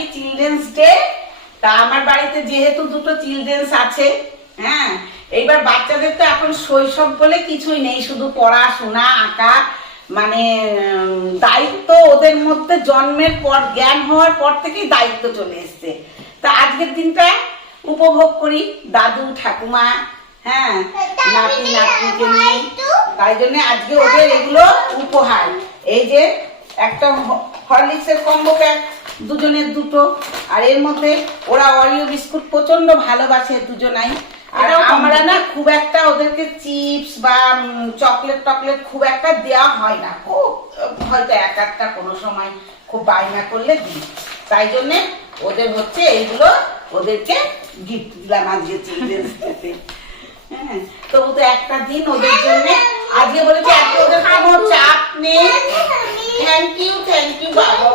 Happy children's day. তা আমার বাড়িতে যেহেতু দুটো চিলড্রেন্স আছে, হ্যাঁ, এইবার বাচ্চাদের তো এখন শৈশব বলে কিছুই নেই, শুধু পড়াশোনা আঁকা, মানে দায়িত্ব ওদের মধ্যে জন্মের পর, জ্ঞান হওয়ার পর থেকেই দায়িত্ব চলে এসছে। তা আজকের দিনটা উপভোগ করি দাদু ঠাকুমা, হ্যাঁ, নাতি নাতনিকে নিয়ে। তাই জন্য আজকে ওদের এগুলো উপহার। এই যে একটা হরলিক্সের কম্বো প্যাক, দুজনের দুটো, আর এর মধ্যে ওরা অরিও বিস্কুট প্রচন্ড ভালোবাসে দুজনাই। আর আমরা না খুব একটা ওদেরকে চিপস বা চকলেট টকলেট খুব একটা দেওয়া হয় না, খুব হয়তো এক একটা কোনো সময় খুব বায়না করলে দিই। তাই জন্যে ওদের হচ্ছে এইগুলো, ওদেরকে গিফট দিলাম আজকে চিলড্রেন্স ডেতে। হ্যাঁ, তবু তো একটা দিন ওদের জন্য আজকে বলেছি, আজকে ওদের কোনো চাপ নেই। থ্যাংক ইউ বাবা।